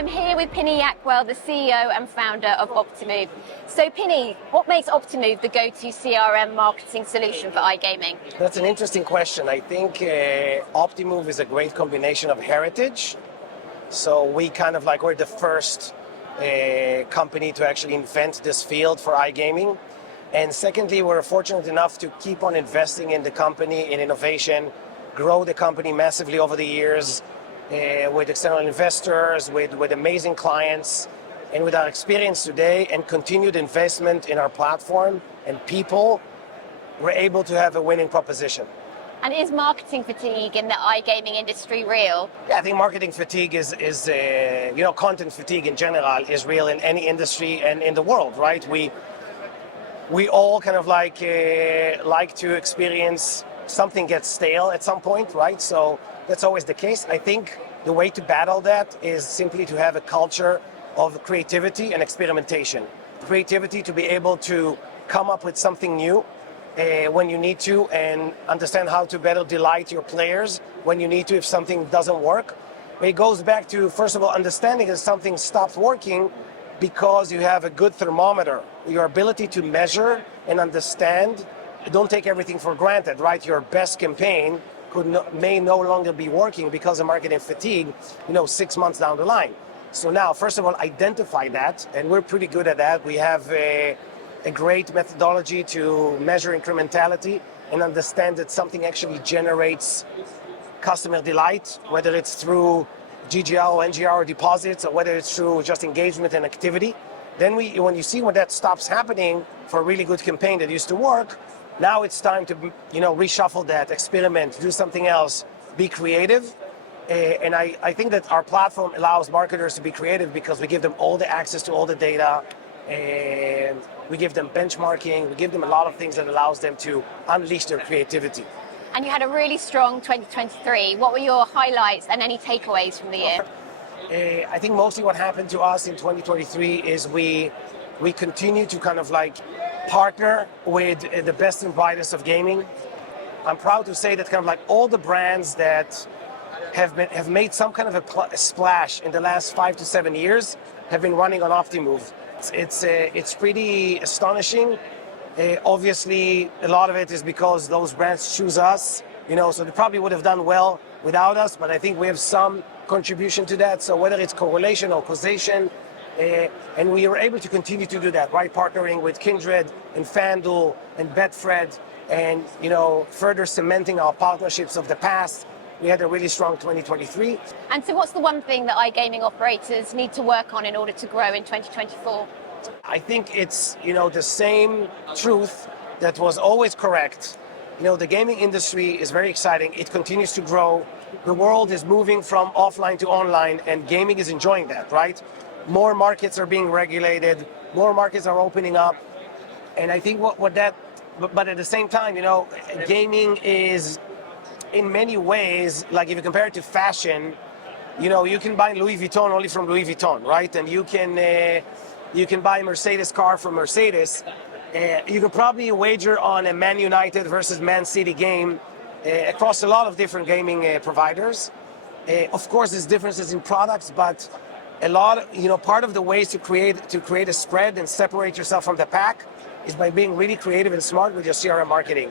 I'm here with Pini Yakuel, the CEO and founder of Optimove. So Pini, what makes Optimove the go-to CRM marketing solution for iGaming? That's an interesting question. I think Optimove is a great combination of heritage. So we're the first company to actually invent this field for iGaming. And secondly, we're fortunate enough to keep on investing in the company, in innovation, grow the company massively over the years with external investors, with amazing clients, and with our experience today and continued investment in our platform and people, we're able to have a winning proposition. And is marketing fatigue in the iGaming industry real? Yeah, I think marketing fatigue is content fatigue in general is real in any industry and in the world, right? We all like to experience something gets stale at some point, right? So that's always the case. I think the way to battle that is simply to have a culture of creativity and experimentation. Creativity to be able to come up with something new when you need to, and understand how to better delight your players when you need to if something doesn't work. It goes back to, first of all, understanding that something stops working because you have a good thermometer. Your ability to measure and understand, don't take everything for granted, right? Your best campaign may no longer be working because of marketing fatigue, 6 months down the line. So now, first of all, identify that, and we're pretty good at that. We have a great methodology to measure incrementality and understand that something actually generates customer delight, whether it's through GGR or NGR or deposits, or whether it's through just engagement and activity. Then when you see when that stops happening for a really good campaign that used to work, now it's time to reshuffle that, experiment, do something else, be creative. And I think that our platform allows marketers to be creative because we give them all the access to all the data, and we give them benchmarking, we give them a lot of things that allows them to unleash their creativity. And you had a really strong 2023. What were your highlights and any takeaways from the year? I think mostly what happened to us in 2023 is we continue to partner with the best and brightest of gaming. I'm proud to say that all the brands that have made some kind of a splash in the last 5 to 7 years have been running on Optimove. It's pretty astonishing. Obviously, a lot of it is because those brands choose us, so they probably would have done well without us, but I think we have some contribution to that. So whether it's correlation or causation, and we were able to continue to do that, right? Partnering with Kindred and FanDuel and Betfred, and further cementing our partnerships of the past. We had a really strong 2023. And so what's the one thing that iGaming operators need to work on in order to grow in 2024? I think it's, the same truth that was always correct. The gaming industry is very exciting. It continues to grow. The world is moving from offline to online, and gaming is enjoying that, right? More markets are being regulated. More markets are opening up. And I think but at the same time, gaming is, in many ways, like if you compare it to fashion, you can buy Louis Vuitton only from Louis Vuitton, right? And you can buy a Mercedes car from Mercedes. You could probably wager on a Man United versus Man City game across a lot of different gaming providers. Of course, there's differences in products, but part of the ways to create a spread and separate yourself from the pack is by being really creative and smart with your CRM marketing.